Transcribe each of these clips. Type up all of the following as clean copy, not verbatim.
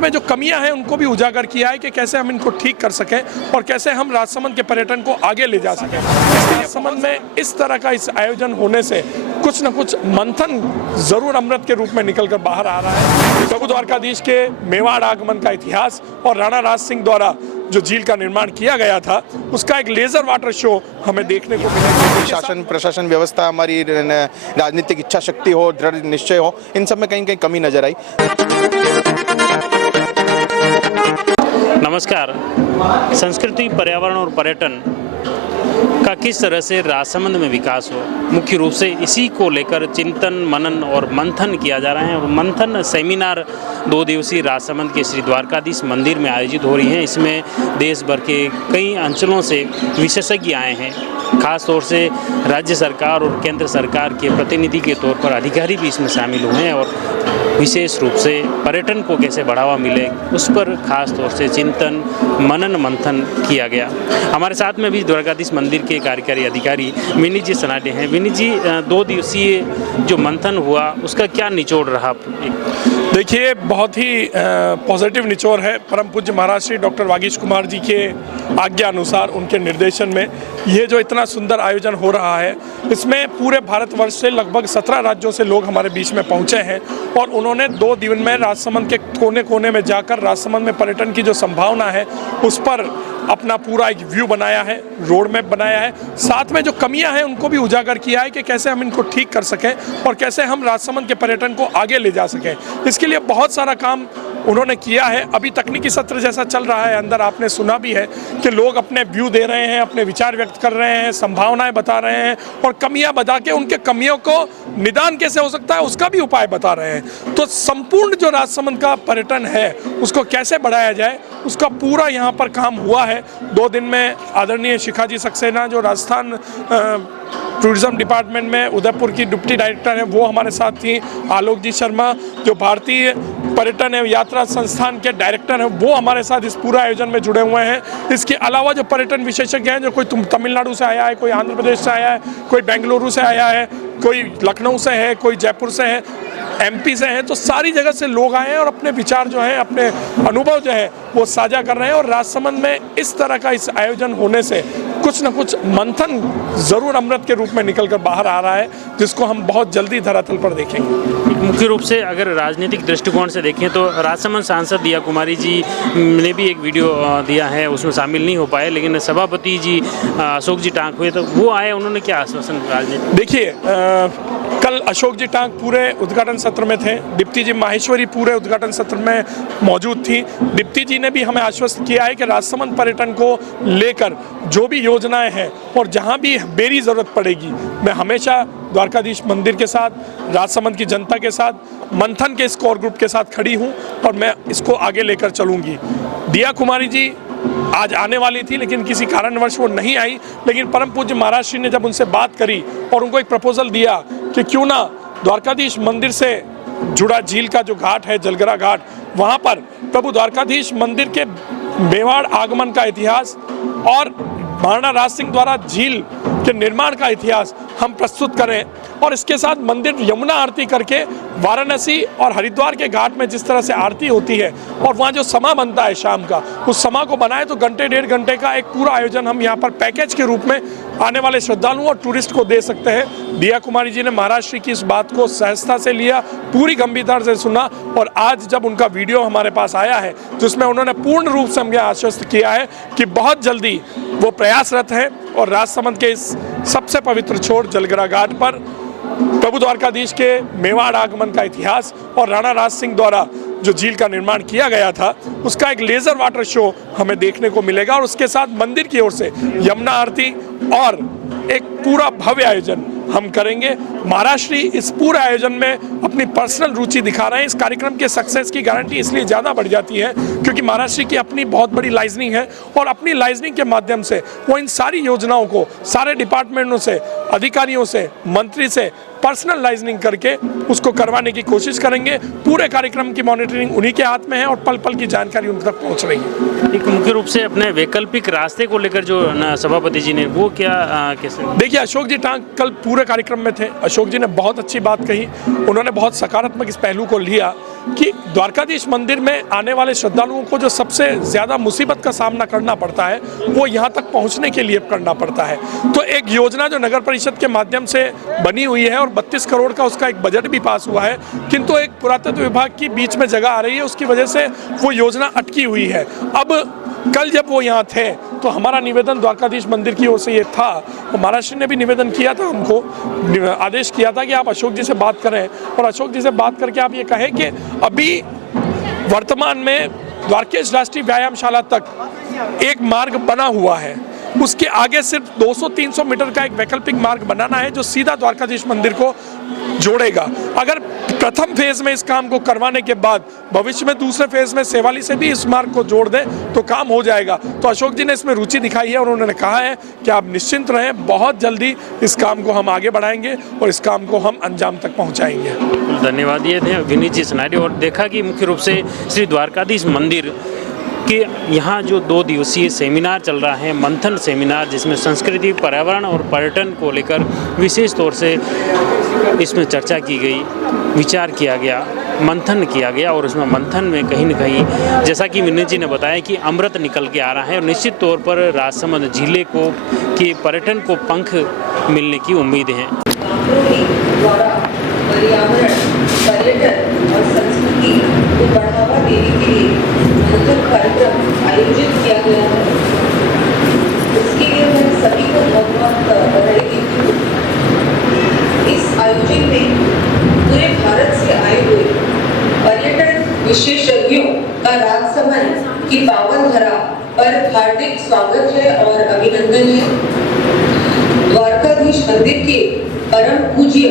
में जो कमियां हैं उनको भी उजागर किया है कि कैसे हम इनको ठीक कर सकें और कैसे हम राजसमंद के पर्यटन को आगे ले जा सकें। राजसमंद में इस तरह का इस आयोजन होने से कुछ न कुछ मंथन जरूर अमृत के रूप में निकलकर बाहर आ रहा है। प्रभु द्वारकाधीश के मेवाड़ आगमन का इतिहास और राणा राज सिंह द्वारा जो झील का निर्माण किया गया था उसका एक लेजर वाटर शो हमें देखने को मिलेगा। शासन प्रशासन व्यवस्था, हमारी राजनीतिक इच्छा शक्ति हो, दृढ़ निश्चय हो, इन सब में कहीं कहीं कमी नजर आई। नमस्कार। संस्कृति, पर्यावरण और पर्यटन का किस तरह से राजसमंद में विकास हो, मुख्य रूप से इसी को लेकर चिंतन, मनन और मंथन किया जा रहा है। और मंथन सेमिनार 2 दिवसीय राजसमंद के श्री द्वारकाधीश मंदिर में आयोजित हो रही हैं। इसमें देश भर के कई अंचलों से विशेषज्ञ आए हैं। खास तौर से राज्य सरकार और केंद्र सरकार के प्रतिनिधि के तौर पर अधिकारी भी इसमें शामिल हुए हैं और विशेष रूप से पर्यटन को कैसे बढ़ावा मिले उस पर खास तौर से चिंतन, मनन, मंथन किया गया। हमारे साथ में भी द्वारकाधीश मंदिर के कार्यकारी अधिकारी विनीत जी सनाडे हैं। विनीत जी, 2 दिवसीय जो मंथन हुआ उसका क्या निचोड़ रहा? देखिए, बहुत ही पॉजिटिव निचोड़ है। परम पूज्य महाराज श्री डॉक्टर वागीश कुमार जी के आज्ञा अनुसार, उनके निर्देशन में ये जो इतना सुंदर आयोजन हो रहा है, इसमें पूरे भारतवर्ष से लगभग 17 राज्यों से लोग हमारे बीच में पहुंचे हैं और उन्होंने 2 दिन में राजसमंद के कोने कोने में जाकर राजसमंद में पर्यटन की जो संभावना है उस पर अपना पूरा एक व्यू बनाया है, रोड मैप बनाया है। साथ में जो कमियां हैं उनको भी उजागर किया है कि कैसे हम इनको ठीक कर सकें और कैसे हम राजसमंद के पर्यटन को आगे ले जा सकें। इसके लिए बहुत सारा काम उन्होंने किया है। अभी तकनीकी सत्र जैसा चल रहा है, अंदर आपने सुना भी है कि लोग अपने व्यू दे रहे हैं, अपने विचार व्यक्त कर रहे हैं, संभावनाएं बता रहे हैं और कमियां बता के उनके कमियों को निदान कैसे हो सकता है उसका भी उपाय बता रहे हैं। तो संपूर्ण जो राजसमंद का पर्यटन है उसको कैसे बढ़ाया जाए उसका पूरा यहाँ पर काम हुआ है। 2 दिन में आदरणीय शिखा जी सक्सेना जो राजस्थान टूरिज्म डिपार्टमेंट में उदयपुर की डिप्टी डायरेक्टर हैं वो हमारे साथ थी। आलोक जी शर्मा जो भारतीय पर्यटन एवं यात्रा संस्थान के डायरेक्टर हैं वो हमारे साथ इस पूरा आयोजन में जुड़े हुए हैं। इसके अलावा जो पर्यटन विशेषज्ञ हैं, जो कोई तमिलनाडु से आया है, कोई आंध्र प्रदेश से आया है, कोई बेंगलुरु से आया है, कोई लखनऊ से है, कोई जयपुर से है, MP से हैं, तो सारी जगह से लोग आए हैं और अपने विचार जो हैं, अपने अनुभव जो है वो साझा कर रहे हैं। और राजसमंद में इस तरह का इस आयोजन होने से कुछ न कुछ मंथन जरूर अमृत के रूप में निकलकर बाहर आ रहा है, जिसको हम बहुत जल्दी धरातल पर देखेंगे। मुख्य रूप से अगर राजनीतिक दृष्टिकोण से देखें तो राजसमंद सांसद दिया कुमारी जी ने भी एक वीडियो दिया है, उसमें शामिल नहीं हो पाए, लेकिन सभापति जी अशोक जी टांक हुए तो वो आए, उन्होंने क्या आश्वासन राजनीतिक? देखिए, कल अशोक जी टांक पूरे उद्घाटन सत्र में थे, दीप्ति जी माहेश्वरी पूरे उद्घाटन सत्र में मौजूद थी। दीप्ति जी ने भी हमें आश्वस्त किया है कि राजसमंद पर्यटन को लेकर जो भी योजनाएं हैं और जहां भी मेरी ज़रूरत पड़ेगी मैं हमेशा द्वारकाधीश मंदिर के साथ, राजसमंद की जनता के साथ, मंथन के इस कोर ग्रुप के साथ खड़ी हूं और मैं इसको आगे लेकर चलूंगी। दिया कुमारी जी आज आने वाली थी लेकिन किसी कारणवश वो नहीं आई, लेकिन परम पूज्य महाराज श्री ने जब उनसे बात करी और उनको एक प्रपोजल दिया कि क्यों ना द्वारकाधीश मंदिर से जुड़ा झील का जो घाट है, जलगरा घाट, वहाँ पर प्रभु द्वारकाधीश मंदिर के मेवाड़ आगमन का इतिहास और महाराणा राज सिंह द्वारा झील के निर्माण का इतिहास हम प्रस्तुत करें और इसके साथ मंदिर यमुना आरती करके वाराणसी और हरिद्वार के घाट में जिस तरह से आरती होती है और वहाँ जो समा बनता है शाम का, उस समा को बनाए तो घंटे 1.5 घंटे का एक पूरा आयोजन हम यहाँ पर पैकेज के रूप में आने वाले श्रद्धालुओं और टूरिस्ट को दे सकते हैं। दिया कुमारी जी ने महाराज श्री की इस बात को सहजता से लिया, पूरी गंभीरता से सुना और आज जब उनका वीडियो हमारे पास आया है जिसमें उन्होंने पूर्ण रूप से हमें आश्वस्त किया है कि बहुत जल्दी वो प्रयासरत है और राजसमंद के इस सबसे पवित्र छोर जलगरा घाट पर प्रभु द्वारकाधीश के मेवाड़ आगमन का इतिहास और राणा राज सिंह द्वारा जो झील का निर्माण किया गया था उसका एक लेजर वाटर शो हमें देखने को मिलेगा और उसके साथ मंदिर की ओर से यमुना आरती और एक पूरा भव्य आयोजन हम करेंगे। महाराज श्री इस पूरे आयोजन में अपनी पर्सनल रुचि दिखा रहे हैं। इस कार्यक्रम के सक्सेस की गारंटी इसलिए ज़्यादा बढ़ जाती है क्योंकि महाराज श्री की अपनी बहुत बड़ी लाइजनिंग है और अपनी लाइजनिंग के माध्यम से वो इन सारी योजनाओं को सारे डिपार्टमेंटों से, अधिकारियों से, मंत्री से पर्सनलाइजिंग करके उसको करवाने की कोशिश करेंगे। पूरे कार्यक्रम की मॉनिटरिंग उन्हीं के हाथ में है और पल पल की जानकारी उन तक पहुंच रही है। एक मुख्य रूप से अपने वैकल्पिक रास्ते को लेकर जो सभापति जी ने वो क्या कैसे देखिए, अशोक जी टांग कल पूरे कार्यक्रम में थे। अशोक जी ने बहुत अच्छी बात कही। उन्होंने बहुत सकारात्मक इस पहलू को लिया कि द्वारकाधीश मंदिर में आने वाले श्रद्धालुओं को जो सबसे ज़्यादा मुसीबत का सामना करना पड़ता है वो यहाँ तक पहुँचने के लिए करना पड़ता है। तो एक योजना जो नगर परिषद के माध्यम से बनी हुई है और 32 करोड़ का उसका एक बजट भी पास हुआ है, किंतु एक पुरातत्व विभाग की बीच में जगह आ रही है, उसकी वजह से वो योजना अटकी हुई है। अब कल जब वो यहाँ थे तो हमारा निवेदन द्वारकाधीश मंदिर की ओर से ये था, महाराष्ट्र ने भी निवेदन किया था, हमको आदेश किया था कि आप अशोक जी से बात करें और अशोक जी से बात करके आप ये कहें कि अभी वर्तमान में द्वारकेश राष्ट्रीय व्यायामशाला तक एक मार्ग बना हुआ है, उसके आगे सिर्फ 200-300 मीटर का एक वैकल्पिक मार्ग बनाना है जो सीधा द्वारकाधीश मंदिर को जोड़ेगा। अगर प्रथम फेज में इस काम को करवाने के बाद भविष्य में दूसरे फेज में सेवाली से भी इस मार्ग को जोड़ दें तो काम हो जाएगा। तो अशोक जी ने इसमें रुचि दिखाई है और उन्होंने कहा है कि आप निश्चिंत रहें, बहुत जल्दी इस काम को हम आगे बढ़ाएंगे और इस काम को हम अंजाम तक पहुंचाएंगे। धन्यवाद। ये थे विनीत जी सनाडी। और देखा कि मुख्य रूप से श्री द्वारकाधीश मंदिर कि यहाँ जो 2 दिवसीय सेमिनार चल रहा है, मंथन सेमिनार, जिसमें संस्कृति, पर्यावरण और पर्यटन को लेकर विशेष तौर से इसमें चर्चा की गई, विचार किया गया, मंथन किया गया। और उसमें मंथन में कहीं न कहीं जैसा कि विनीत जी ने बताया कि अमृत निकल के आ रहा है और निश्चित तौर पर राजसमंद जिले को कि पर्यटन को पंख मिलने की उम्मीद है। पर्यटन और संस्कृति को बढ़ावा देने के लिए मंथन कार्यक्रम आयोजित किया गया है। इसके लिए मैं सभी को बहुत बहुत बधाई देती हूँ। इस आयोजन में पूरे भारत से आए हुए पर्यटन विशेषज्ञों का राजसमंद की पावन धरा पर हार्दिक स्वागत है और अभिनंदन है। द्वारकाधीश मंदिर के परम पूज्य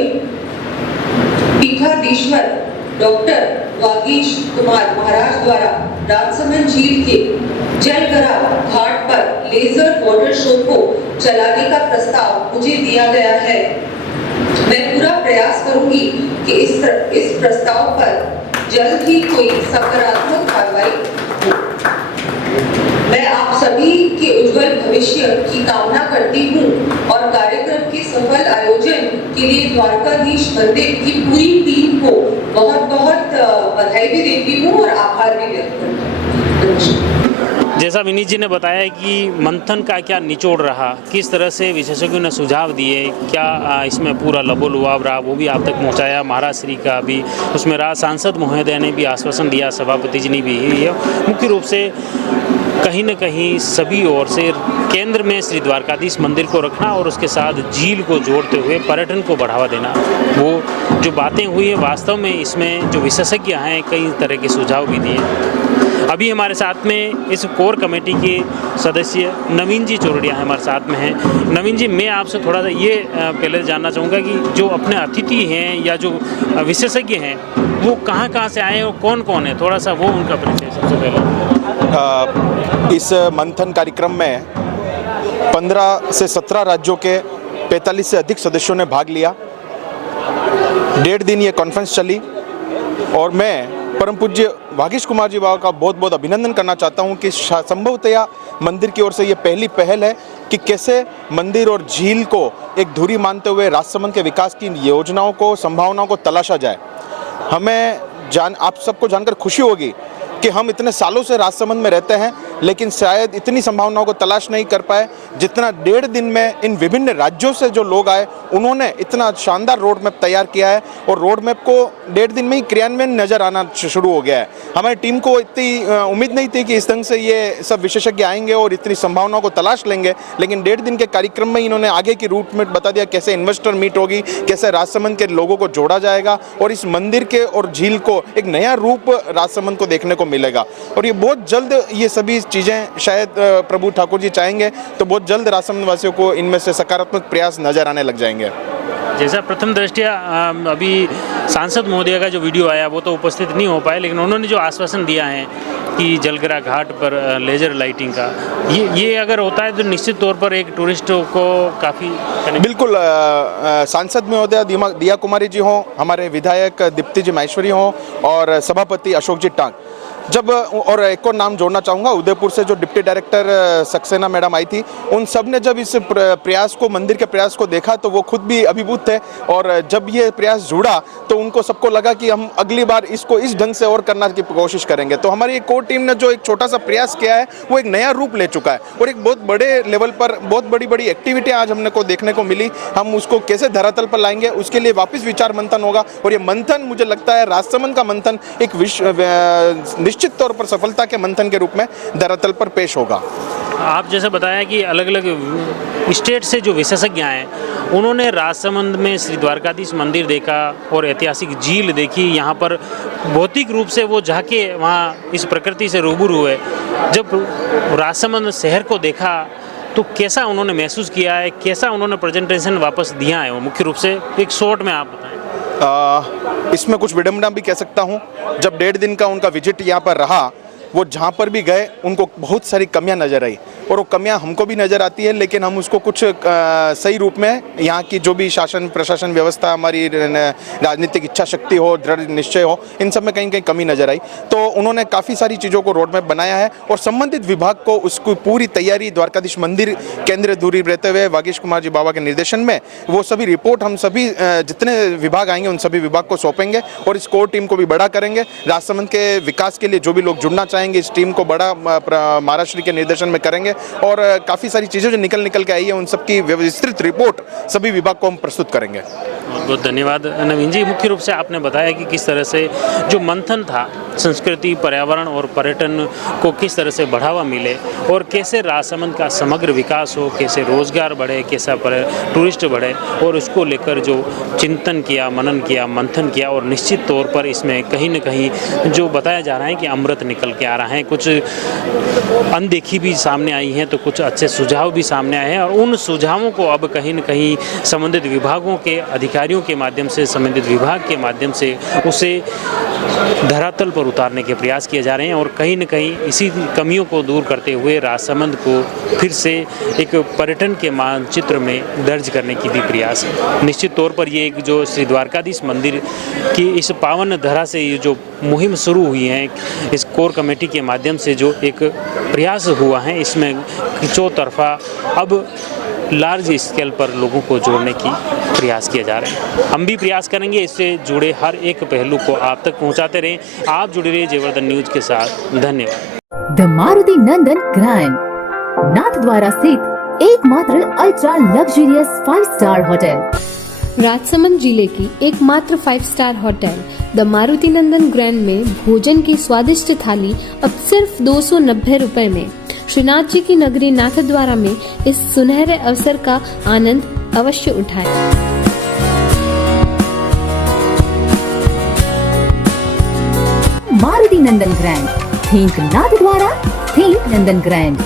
पीठाधीश्वर डॉक्टर वागीश कुमार महाराज द्वारा राजसमंद झील के जलकरा घाट पर लेजर वाटर शो को चलाने का प्रस्ताव मुझे दिया गया है। मैं पूरा प्रयास करूंगी कि इस प्रस्ताव पर जल्द ही कोई सकारात्मक कार्रवाई हो। मैं आप सभी के उज्जवल भविष्य की कामना करती हूँ और कार्यक्रम के सफल आयोजन के लिए द्वारकाधीश मंदिर की पूरी टीम को बहुत बहुत बधाई भी देती हूँ और आभार भी व्यक्त करती हूँ। जैसा विनीत जी ने बताया कि मंथन का क्या निचोड़ रहा, किस तरह से विशेषज्ञों ने सुझाव दिए, क्या इसमें पूरा लबोलुआब रहा, वो भी आप तक पहुंचाया। महाराज श्री का भी उसमें रहा, सांसद महोदय ने भी आश्वासन दिया, सभापति जी ने भी। मुख्य रूप से कहीं न कहीं सभी ओर से केंद्र में श्री द्वारकाधीश मंदिर को रखना और उसके साथ झील को जोड़ते हुए पर्यटन को बढ़ावा देना, वो जो बातें हुई है वास्तव में इसमें जो विशेषज्ञ हैं कई तरह के सुझाव भी दिए। अभी हमारे साथ में इस कोर कमेटी के सदस्य नवीन जी चोरडिया हमारे साथ में हैं। नवीन जी, मैं आपसे थोड़ा सा ये पहले जानना चाहूँगा कि जो अपने अतिथि हैं या जो विशेषज्ञ हैं वो कहाँ से आए और कौन कौन है, थोड़ा सा वो उनका परिचय सबसे पहले। इस मंथन कार्यक्रम में 15 से 17 राज्यों के 45 से अधिक सदस्यों ने भाग लिया। 1.5 दिन ये कॉन्फ्रेंस चली और मैं परम पूज्य वागीश कुमार जी बाबा का बहुत बहुत अभिनंदन करना चाहता हूं कि संभवतया मंदिर की ओर से ये पहली पहल है कि कैसे मंदिर और झील को एक धुरी मानते हुए राजसमंद के विकास की योजनाओं को, संभावनाओं को तलाशा जाए। हमें आप सबको जानकर खुशी होगी कि हम इतने सालों से राजसमंद में रहते हैं लेकिन शायद इतनी संभावनाओं को तलाश नहीं कर पाए जितना 1.5 दिन में इन विभिन्न राज्यों से जो लोग आए उन्होंने इतना शानदार रोड मैप तैयार किया है और रोड मैप को 1.5 दिन में ही क्रियान्वयन नज़र आना शुरू हो गया है। हमारी टीम को इतनी उम्मीद नहीं थी कि इस ढंग से ये सब विशेषज्ञ आएंगे और इतनी संभावनाओं को तलाश लेंगे, लेकिन 1.5 दिन के कार्यक्रम में इन्होंने आगे की रूट मैप बता दिया, कैसे इन्वेस्टर मीट होगी, कैसे राजसमंद के लोगों को जोड़ा जाएगा और इस मंदिर के और झील को एक नया रूप राजसमंद को देखने को मिलेगा। और ये बहुत जल्द ये सभी चीज़ें शायद प्रभु ठाकुर जी चाहेंगे तो बहुत जल्द राजसमंद वासियों को इनमें से सकारात्मक प्रयास नजर आने लग जाएंगे। जैसा प्रथम दृष्टया अभी सांसद महोदय का जो वीडियो आया वो तो उपस्थित नहीं हो पाए, लेकिन उन्होंने जो आश्वासन दिया है की जलगरा घाट पर लेजर लाइटिंग का, ये अगर होता है तो निश्चित तौर पर एक टूरिस्ट को काफ़ी बिल्कुल सांसद महोदय दिया कुमारी जी हों, हमारे विधायक दीप्ति जी माहेश्वरी हों और सभापति अशोक जी टांग, जब और एक और नाम जोड़ना चाहूँगा, उदयपुर से जो डिप्टी डायरेक्टर सक्सेना मैडम आई थी, उन सब ने जब इस प्रयास को, मंदिर के प्रयास को देखा तो वो खुद भी अभिभूत थे। और जब ये प्रयास जुड़ा तो उनको सबको लगा कि हम अगली बार इसको इस ढंग से और करने की कोशिश करेंगे। तो हमारी एक कोर टीम ने जो एक छोटा सा प्रयास किया है वो एक नया रूप ले चुका है और एक बहुत बड़े लेवल पर बहुत बड़ी बड़ी एक्टिविटी आज हमने को देखने को मिली। हम उसको कैसे धरातल पर लाएंगे उसके लिए वापस विचार मंथन होगा और ये मंथन मुझे लगता है राजसमंद का मंथन एक निश्चित तौर पर सफलता के मंथन के रूप में धरातल पर पेश होगा। आप जैसे बताया कि अलग अलग स्टेट से जो विशेषज्ञ आए उन्होंने राजसमंद में श्री द्वारकाधीश मंदिर देखा और ऐतिहासिक झील देखी। यहाँ पर भौतिक रूप से वो जाके वहाँ इस प्रकृति से रूबरू हुए। जब राजसमंद शहर को देखा तो कैसा उन्होंने महसूस किया है, कैसा उन्होंने प्रेजेंटेशन वापस दिया है, वो मुख्य रूप से एक शॉर्ट में आप बताएं। इसमें कुछ विडंबना भी कह सकता हूँ। जब 1.5 दिन का उनका विजिट यहाँ पर रहा, वो जहाँ पर भी गए उनको बहुत सारी कमियां नज़र आई और वो कमियां हमको भी नज़र आती है, लेकिन हम उसको कुछ सही रूप में यहाँ की जो भी शासन प्रशासन व्यवस्था, हमारी राजनीतिक इच्छा शक्ति हो, दृढ़ निश्चय हो, इन सब में कहीं कहीं कमी नज़र आई। तो उन्होंने काफ़ी सारी चीज़ों को रोड मैप बनाया है और संबंधित विभाग को उसकी पूरी तैयारी, द्वारकाधीश मंदिर केंद्र दूरी रहते हुए वागीश कुमार जी बाबा के निर्देशन में वो सभी रिपोर्ट हम सभी जितने विभाग आएंगे उन सभी विभाग को सौंपेंगे और इस कोर टीम को भी बड़ा करेंगे। राजसमंद के विकास के लिए जो भी लोग जुड़ना चाहेंगे इस टीम को बड़ा महाराष्ट्र के निर्देशन में करेंगे और काफ़ी सारी चीज़ें जो निकल के आई है उन सबकी विस्तृत रिपोर्ट सभी विभाग को हम प्रस्तुत करेंगे। बहुत बहुत धन्यवाद नवीन जी। मुख्य रूप से आपने बताया कि किस तरह से जो मंथन था संस्कृति, पर्यावरण और पर्यटन को किस तरह से बढ़ावा मिले और कैसे राजसमंद का समग्र विकास हो, कैसे रोजगार बढ़े, कैसा टूरिस्ट बढ़े और उसको लेकर जो चिंतन किया, मनन किया, मंथन किया और निश्चित तौर पर इसमें कहीं न कहीं जो बताया जा रहा है कि अमृत निकल के आ रहा है। कुछ अनदेखी भी सामने आई हैं तो कुछ अच्छे सुझाव भी सामने आए हैं और उन सुझावों को अब कहीं न कहीं संबंधित विभागों के अधिकारियों के माध्यम से, संबंधित विभाग के माध्यम से उसे धरातल पर उतारने के प्रयास किए जा रहे हैं और कहीं न कहीं इसी कमियों को दूर करते हुए राजसमंद को फिर से एक पर्यटन के मानचित्र में दर्ज करने की भी प्रयास है। निश्चित तौर पर ये एक जो श्री द्वारकाधीश मंदिर की इस पावन धरा से ये जो मुहिम शुरू हुई है, इस कोर कमेटी के माध्यम से जो एक प्रयास हुआ है, इसमें चौतरफा अब लार्ज स्केल पर लोगों को जोड़ने की प्रयास किए जा रहे हैं। हम भी प्रयास करेंगे इससे जुड़े हर एक पहलू को आप तक पहुंचाते रहें। आप जुड़े रहिए जयवर्धन न्यूज के साथ। धन्यवाद। The Maruti Nandan grand, Nathdwara स्थित एकमात्र ultra luxurious 5 star hotel. Rajsamand जिले की एकमात्र 5 star hotel the Maruti Nandan grand में भोजन की स्वादिष्ट थाली अब सिर्फ 290 रुपए में। श्रीनाथ जी की नगरी नाथद्वारा में इस सुनहरे अवसर का आनंद अवश्य उठाएं। मारुति नंदन ग्रैंड, थिंक नाथद्वारा, थिंक नंदन ग्रैंड।